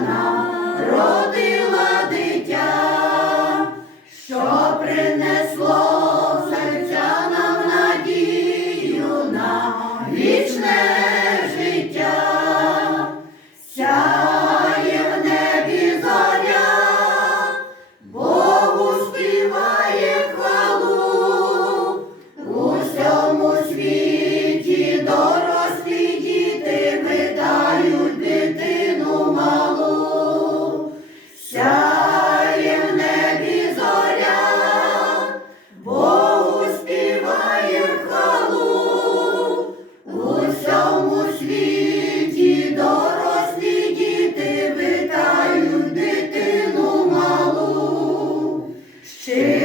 нам роди. Cheers.